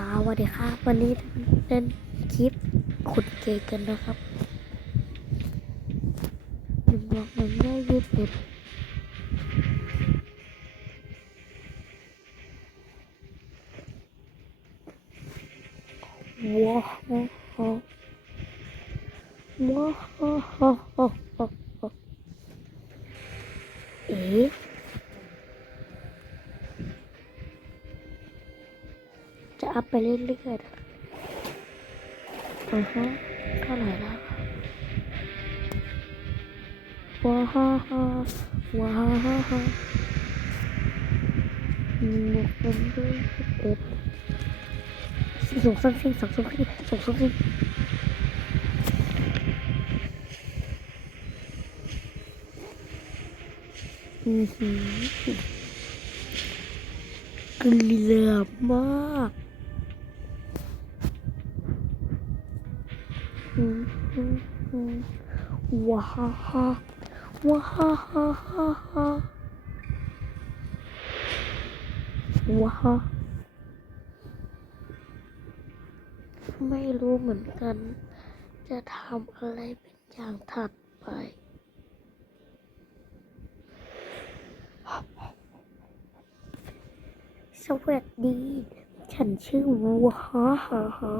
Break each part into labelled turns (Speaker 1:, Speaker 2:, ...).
Speaker 1: สวัสดีครับวันนี้เล่นคลิปขุดเกกันนะครับหนึ่งบวกหนึ่งได้ยี่สิบว้าวว้าวว้าวเอ๊ะ อัพไปเรื่อยๆอือฮะเท่าไหร่แล้วว้าฮ่าฮ่าว้าฮ่าฮ่าฮ่าหมวกเป็นด้วยเอ็ดส่งสักสิ่ส่งสักสิ่ส่งสักสิ่งอือหือเกลือมาก ว้าฮ่าฮ่าว้าฮ่าฮ่าฮ่าฮ่าว้าไม่รู้เหมือนกัน จะทำอะไรเป็นอย่างถัดไปสวัสดี ฉันชื่อวัวฮ่าฮ่าฮ่า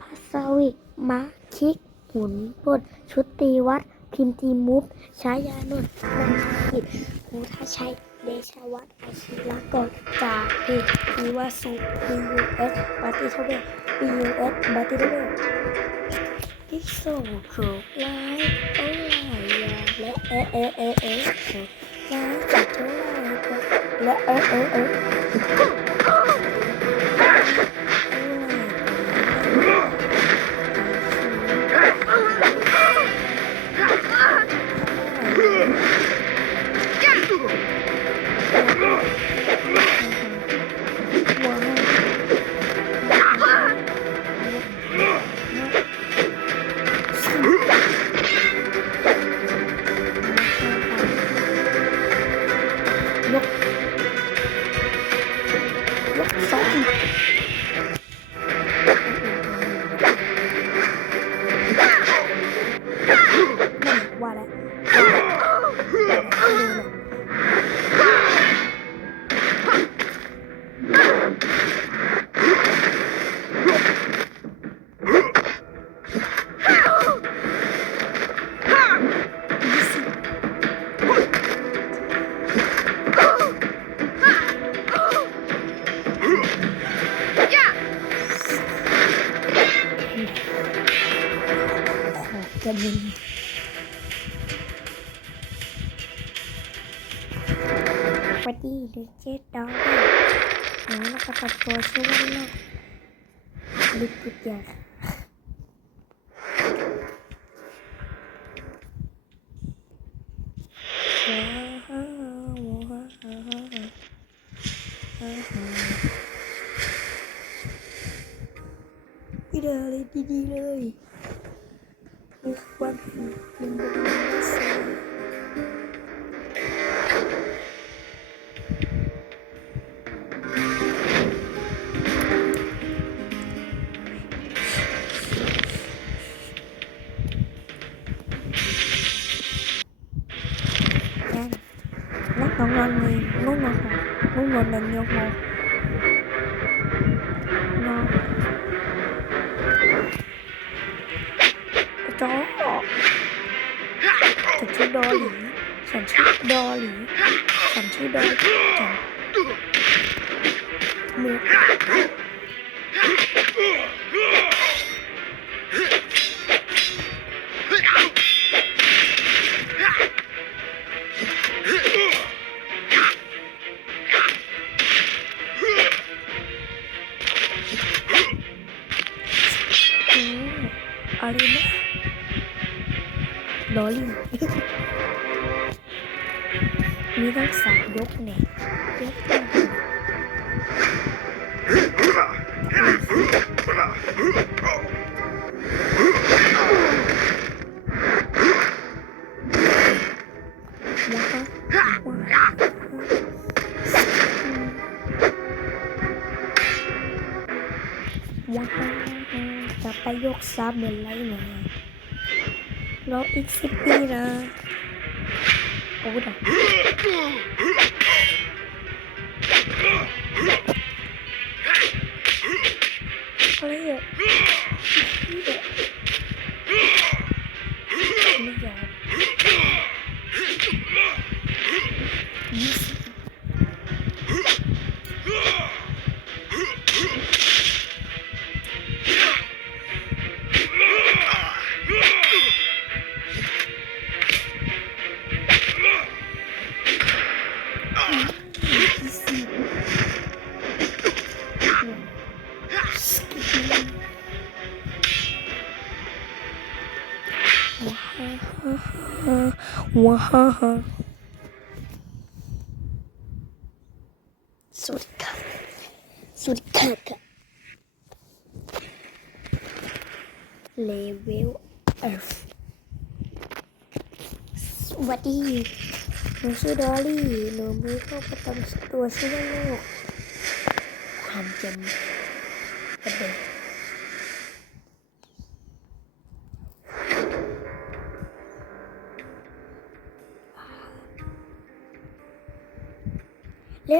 Speaker 1: พาสวิกมาคิกหมุนบดชุดตีวัด พิมพ์ตีมุฟใช้ยานุนนันทิดภูท่าชัย เดชาวัฒน์อาชีลากรจากเพจพีวาสุพียูเอสบัตติทเวลพียูเอสบัตติทเวลพิกโซโผล่ไลท์โอ้ยยาและเอเอเอเอะเอะและจัดเท่ 来诶诶诶 Luna. ตัดตัวชื่อว่าลูกลิปิดยาว้าวว้ benden yok một, No. chó, Thằng chú đo lý. Thằng chú đo lý. Thằng chú đo lý. Một. นี้ต้องสามยกแน่ยกต้องยังจะไปยกซับเหมือนไรหน่อยรออีกสิบปีนะโอ้ดับ ว้าฮ่าฮ่าสวัสดีครับสวัสดีครับเลเวลเอฟสวัสดีหนูชื่อดอลลี่หนูมีโรคประจำตัวชื่อว่าโรคความจำเด็น เ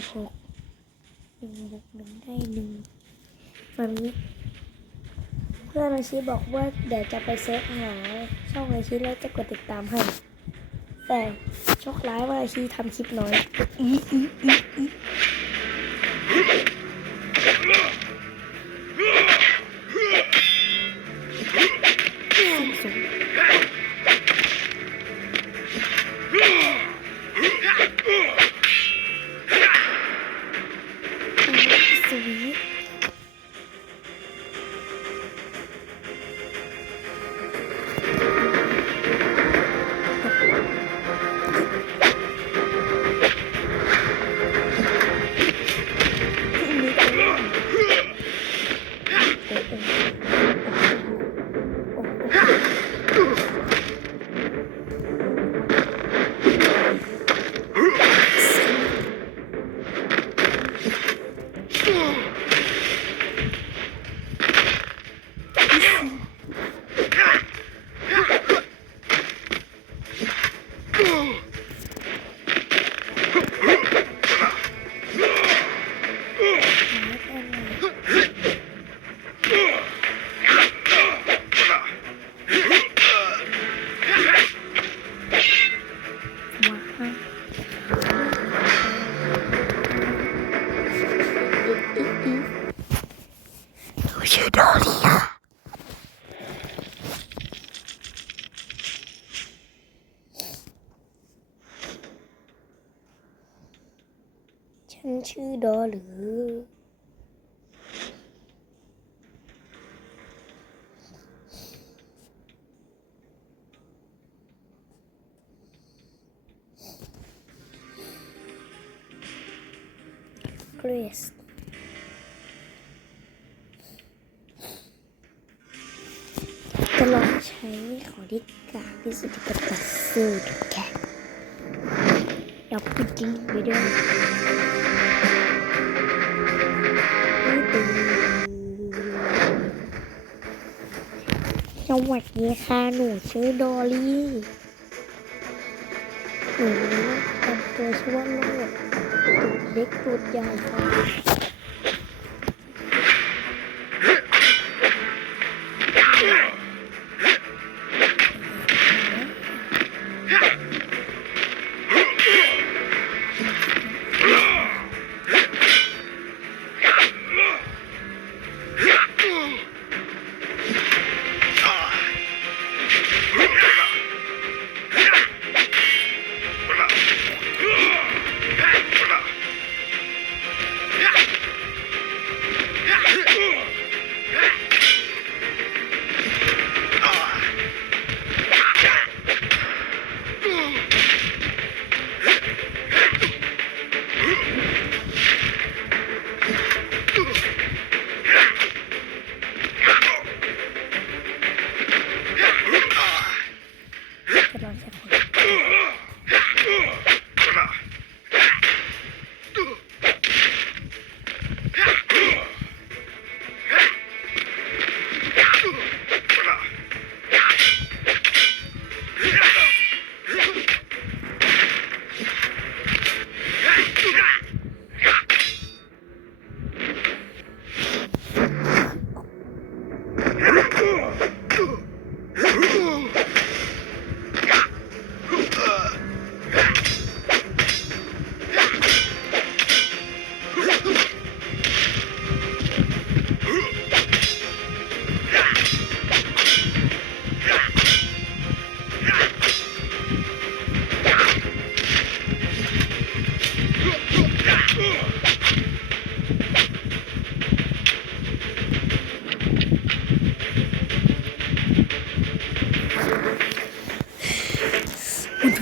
Speaker 1: สิบหกหนึ่งบวกหนึ่งได้หนึ่งมันนี้เพื่อนอาชีบอกว่าเดี๋ยวจะไปเซิร์ชหาช่องอาชีแล้วจะกดติดตามให้ แต่โชคร้ายว่าอาชีทำคลิปน้อยอีอีอีอี ชื่อดอลลี่ะฉันชื่อดอหรือเกรซ ที่กลางที่สุดที่เป็นตัดซื้อดูแกเดี๋ยวพูดจริงไปด้วยสวัสดีค่ะ หนูชื่อดอลลี่หนูทำตัวชื่อว่าโลดตูดเล็กตูดใหญ่ค่ะ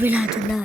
Speaker 1: เวลาจนได้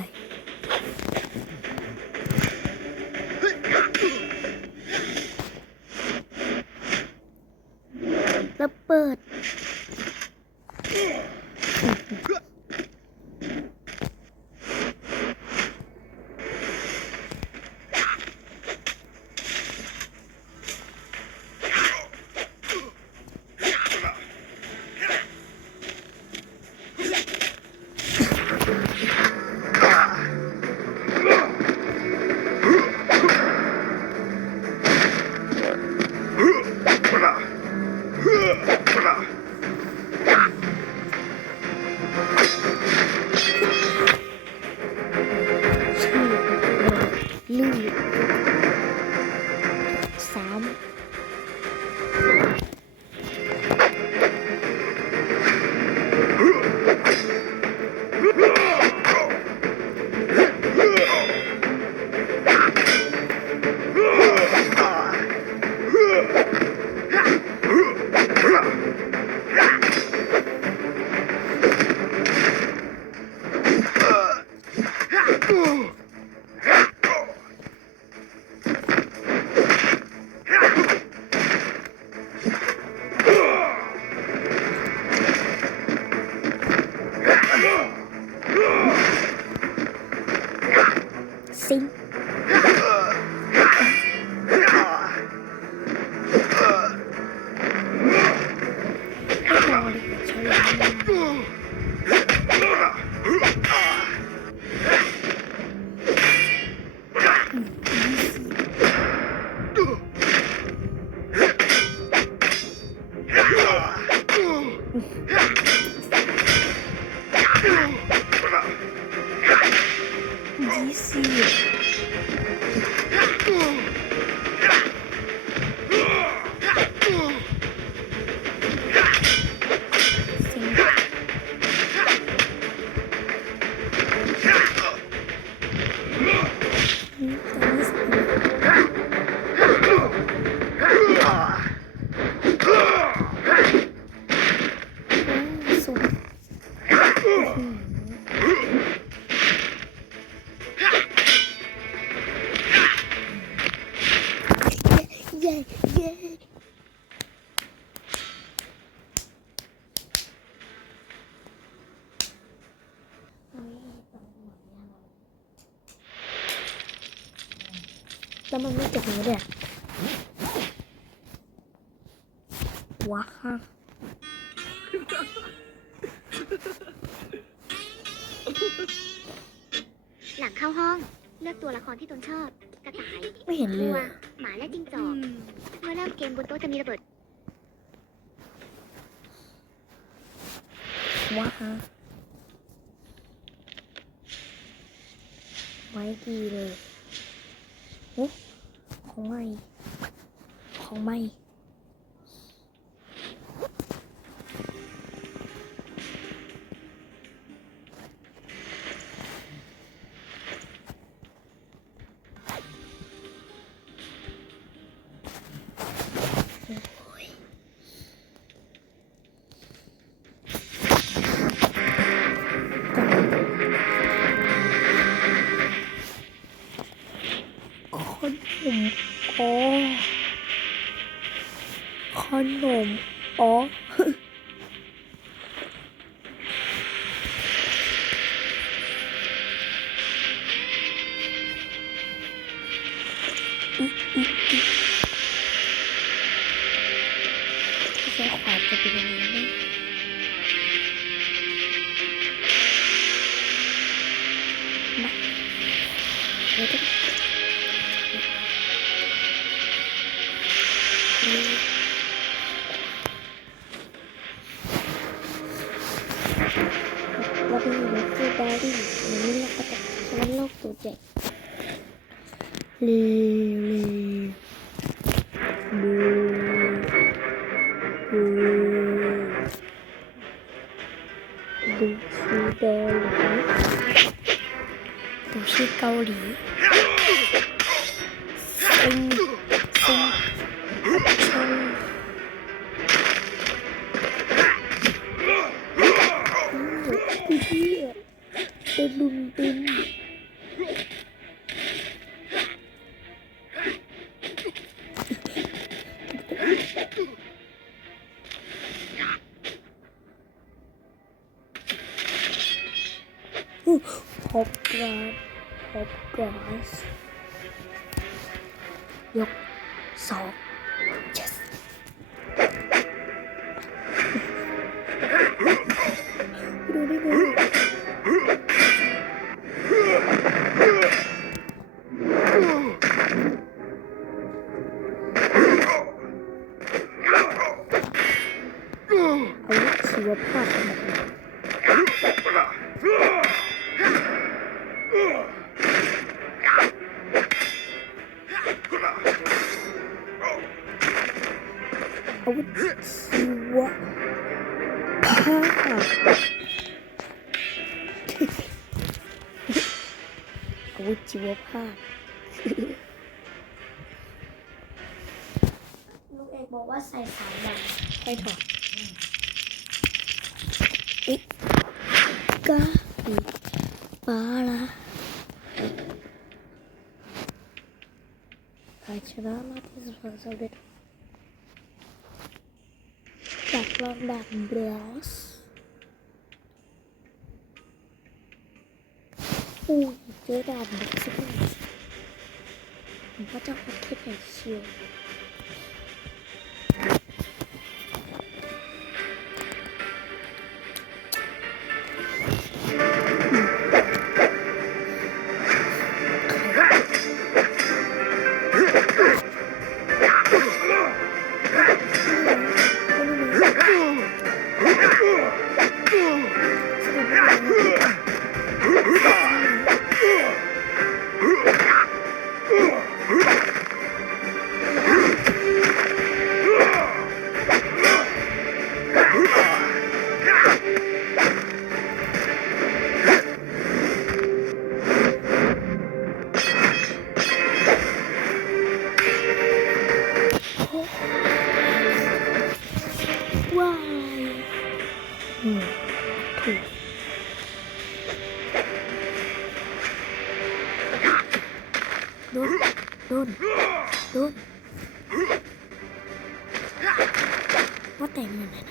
Speaker 1: ยี่สิ แล้วมันไม่เจ็บมือด้วยว้า
Speaker 2: หลังเข้าห้อง เลือกตัวละครที่ตนชอบ กระต่าย
Speaker 1: ไม่เห็นเลย
Speaker 2: วัว
Speaker 1: อะ
Speaker 2: หมาและจิ้งจอกเมื่อเริ่มเกมบนโต๊ะจะมีระเบิด
Speaker 1: ว้าไว้ดีเลยโอ้ ของไม่ ของไม่ Am. A. Güzel farklı bir ಕಾಯಿ ಭಾಳ ಚೆನ್ನಾಗಿ Teflon bạc bronze Ui, cái đàn bạc sức này Nó trong cái này chiều เต็มเลยนะ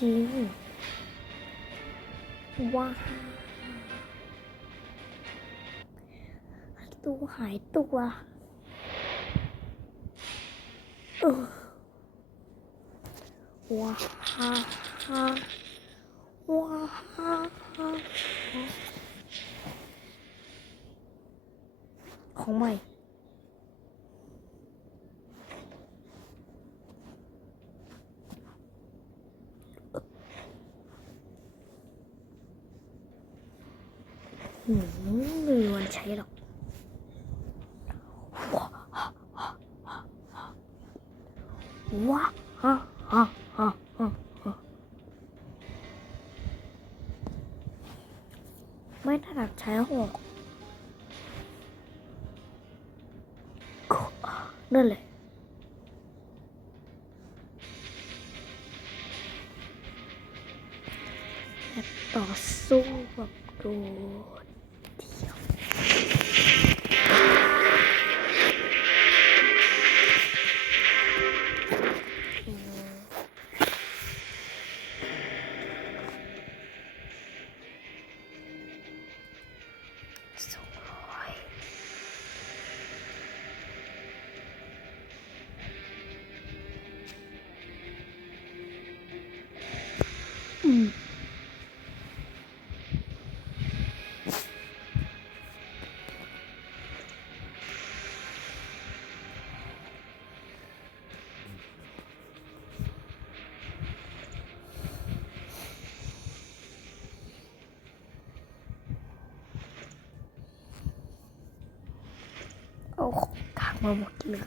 Speaker 1: จริงว้าตัวหายตัว 好美。 ต่อสู้กับโดดเดียว 我忘记了